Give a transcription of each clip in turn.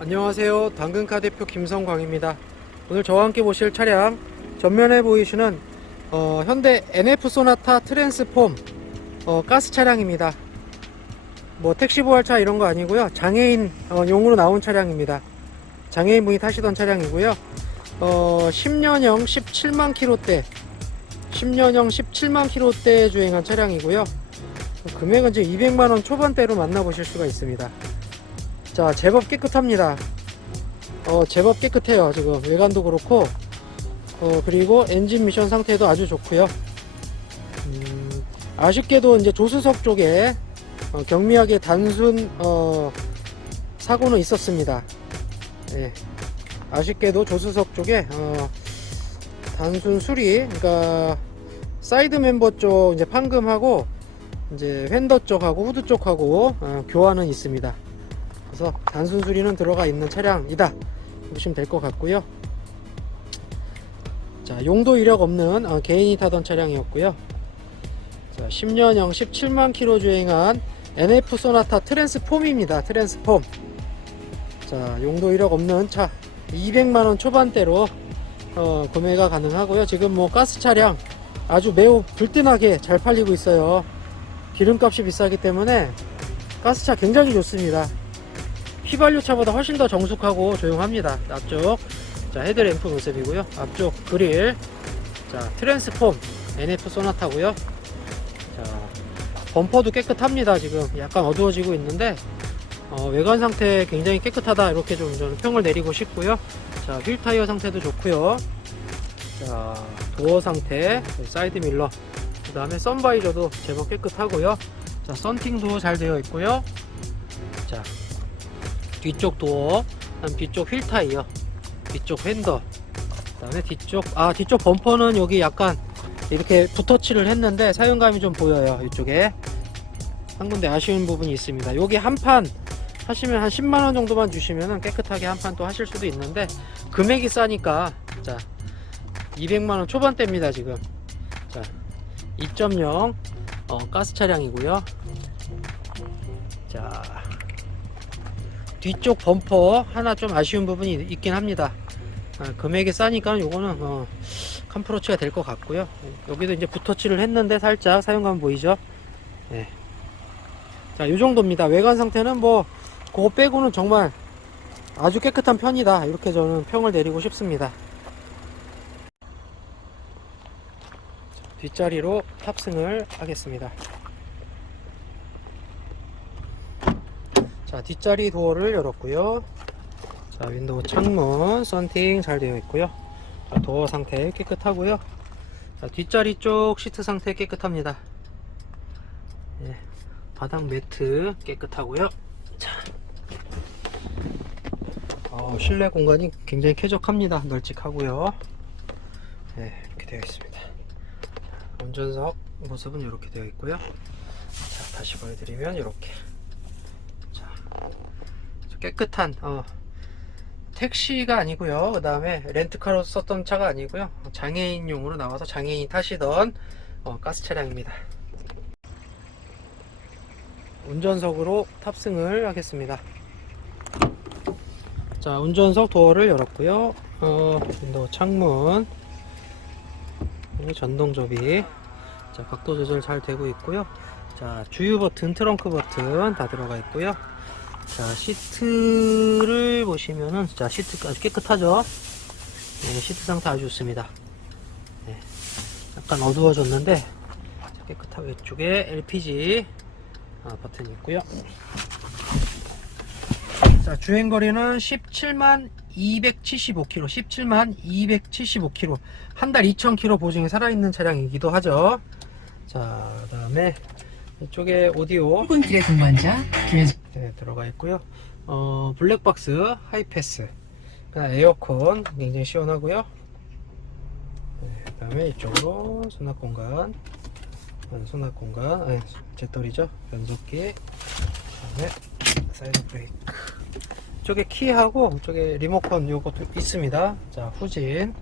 안녕하세요. 당근카 대표 김성광입니다. 오늘 저와 함께 보실 차량 전면에 보이시는 어, 현대 NF 소나타 트랜스폼 어, 가스 차량입니다. 뭐 택시 보활차 이런 거 아니고요. 장애인 어, 용으로 나온 차량입니다. 장애인 분이 타시던 차량이고요. 어, 10년형 17만 킬로대 10년형 17만 킬로대 주행한 차량이고요. 금액은 지금 200만 원 초반대로 만나보실 수가 있습니다. 자, 제법 깨끗합니다. 어, 제법 깨끗해요. 지금 외관도 그렇고, 어, 그리고 엔진 미션 상태도 아주 좋고요. 음, 아쉽게도 이제 조수석 쪽에 어, 경미하게 단순 어, 사고는 있었습니다. 예. 아쉽게도 조수석 쪽에 어, 단순 수리, 그러니까 사이드 멤버 쪽 이제 판금하고 이제 휀더 쪽하고 후드 쪽하고 어, 교환은 있습니다. 그래서 단순 수리는 들어가 있는 차량이다. 보시면 될 것 같고요. 자 용도 이력 없는 어, 개인이 타던 차량이었고요. 자 10년형 17만 킬로 주행한 NF 소나타 트랜스폼입니다. 트랜스폼. 자 용도 이력 없는 차. 200만원 초반대로 어, 구매가 가능하고요. 지금 뭐 가스 차량 아주 매우 불뜬하게 잘 팔리고 있어요. 기름값이 비싸기 때문에 가스차 굉장히 좋습니다 휘발유차보다 훨씬 더 정숙하고 조용합니다. 앞쪽 자 헤드램프 모습이고요. 앞쪽 그릴 자 트랜스폼 NF 소나타고요. 자 범퍼도 깨끗합니다. 지금 약간 어두워지고 있는데 어, 외관 상태 굉장히 깨끗하다 이렇게 좀 저는 평을 내리고 싶고요. 자 휠 타이어 상태도 좋고요. 자 도어 상태 사이드 밀러 그 다음에 선바이저도 제법 깨끗하고요. 자 썬팅도 잘 되어 있고요. 자 뒤쪽 도어, 그다음 뒤쪽 휠 타이어, 뒤쪽 핸더, 그다음에 뒤쪽 아 뒤쪽 범퍼는 여기 약간 이렇게 붙어치를 했는데 사용감이 좀 보여요 이쪽에 한 군데 아쉬운 부분이 있습니다. 여기 한 판 하시면 한 10만 원 정도만 주시면 깨끗하게 한 판 또 하실 수도 있는데 금액이 싸니까 자 200만 원 초반대입니다 지금 자 2.0 어, 가스 차량이고요. 자 뒤쪽 범퍼 하나 좀 아쉬운 부분이 있긴 합니다. 아, 금액이 싸니까 요거는 어, 컴프로치가 될 것 같고요. 여기도 이제 붓터치를 했는데 살짝 사용감 보이죠? 네. 자, 요 정도입니다. 외관 상태는 뭐 그거 빼고는 정말 아주 깨끗한 편이다. 이렇게 저는 평을 내리고 싶습니다. 뒷자리로 탑승을 하겠습니다. 자 뒷자리 도어를 열었고요. 자 윈도우 창문 썬팅 잘 되어 있고요. 자, 도어 상태 깨끗하고요. 자, 뒷자리 쪽 시트 상태 깨끗합니다. 예, 바닥 매트 깨끗하고요. 자. 어, 실내 공간이 굉장히 쾌적합니다. 널찍하고요. 네, 이렇게 되어 있습니다. 운전석 모습은 이렇게 되어 있고요. 자 다시 보여드리면 이렇게 깨끗한 어, 택시가 아니고요. 그 다음에 렌트카로 썼던 차가 아니고요. 장애인용으로 나와서 장애인이 타시던 어, 가스 차량입니다. 운전석으로 탑승을 하겠습니다. 자, 운전석 도어를 열었고요. 어, 윈도우 창문, 전동 조비, 자, 각도 조절 잘 되고 있고요. 자, 주유 버튼, 트렁크 버튼 다 들어가 있고요. 자 시트를 보시면은 자 시트 아주 깨끗하죠? 네, 시트 상태 아주 좋습니다. 네, 약간 어두워졌는데 깨끗하게 이쪽에 LPG 아, 버튼이 있고요. 자 주행거리는 17만 275km 17만 275km 한 달 2000km 보증이 살아있는 차량이기도 하죠. 자 그 다음에 이쪽에 오디오 출근길의 동반자 김현 네, 들어가 있고요. 어, 블랙박스 하이패스, 그다음 에어컨 굉장히 시원하고요. 네, 그다음에 이쪽으로 수납 공간, 어, 수납 공간, 네, 제떨이죠. 변속기, 그다음에 사이드 브레이크. 이쪽에 키하고 이쪽에 리모컨 요것도 있습니다. 자, 후진,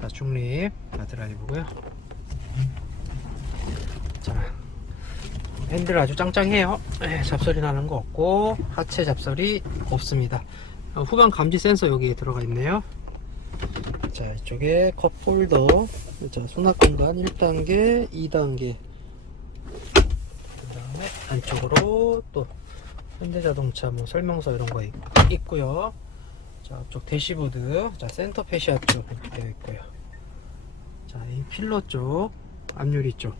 자, 중립, 자, 드라이브고요. 자, 핸들 아주 짱짱해요 네, 잡소리 나는 거 없고 하체 잡소리 없습니다 어, 후방 감지 센서 여기에 들어가 있네요. 자, 이쪽에 컵홀더, 자, 수납 공간 1단계, 2단계. 그 다음에 안쪽으로 또 현대자동차 뭐 설명서 이런 거 있, 있고요. 자, 앞쪽 대시보드, 자, 센터 페시아 쪽 이렇게 되어 있고요. 자, 이 필러 쪽, 앞유리 쪽.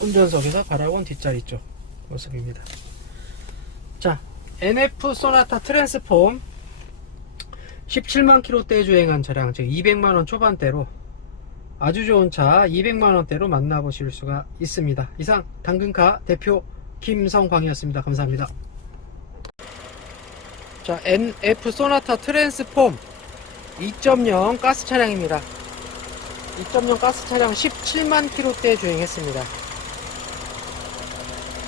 자, 운전석에서 바라본 뒷자리 쪽 모습입니다. 자, NF 소나타 트랜스폼 17만 킬로대 주행한 차량, 즉 200만 원 초반대로 아주 좋은 차 200만 원대로 만나보실 수가 있습니다. 이상 당근카 대표 김성광이었습니다. 감사합니다. 자, NF 소나타 트랜스폼 2.0 가스 차량입니다. 2.0 가스 차량 17만 킬로대 주행했습니다.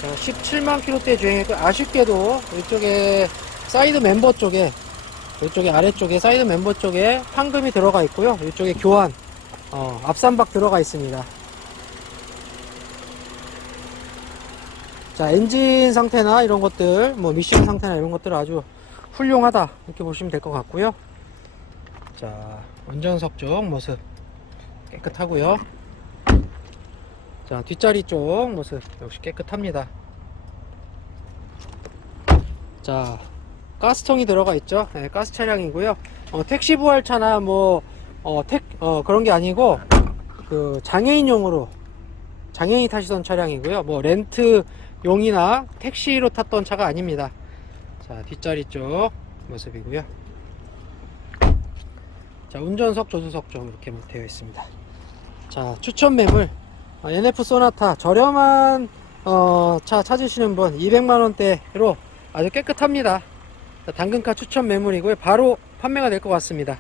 자, 17만 킬로대 주행했고 아쉽게도 이쪽에 사이드 멤버 쪽에 이쪽에 아래쪽에 사이드 멤버 쪽에 황금이 들어가 있고요. 이쪽에 교환 어, 앞산박 들어가 있습니다. 자 엔진 상태나 이런 것들 뭐 미싱 상태나 이런 것들 아주 훌륭하다 이렇게 보시면 될 것 같고요. 자 운전석 쪽 모습 깨끗하고요. 자 뒷자리 쪽 모습 역시 깨끗합니다. 자 가스통이 들어가 있죠. 네, 가스 차량이고요. 어, 택시 부활차나 뭐 어, 택, 어, 그런 게 아니고 그 장애인용으로 장애인이 타시던 차량이고요. 뭐 렌트용이나 택시로 탔던 차가 아닙니다. 자 뒷자리 쪽 모습이고요. 자 운전석 조수석 쪽 이렇게 되어 있습니다. 자 추천 매물 어, NF 소나타 저렴한 어, 차 찾으시는 분 200만원대로 아주 깨끗합니다. 자, 당근카 추천 매물이고요. 바로 판매가 될 것 같습니다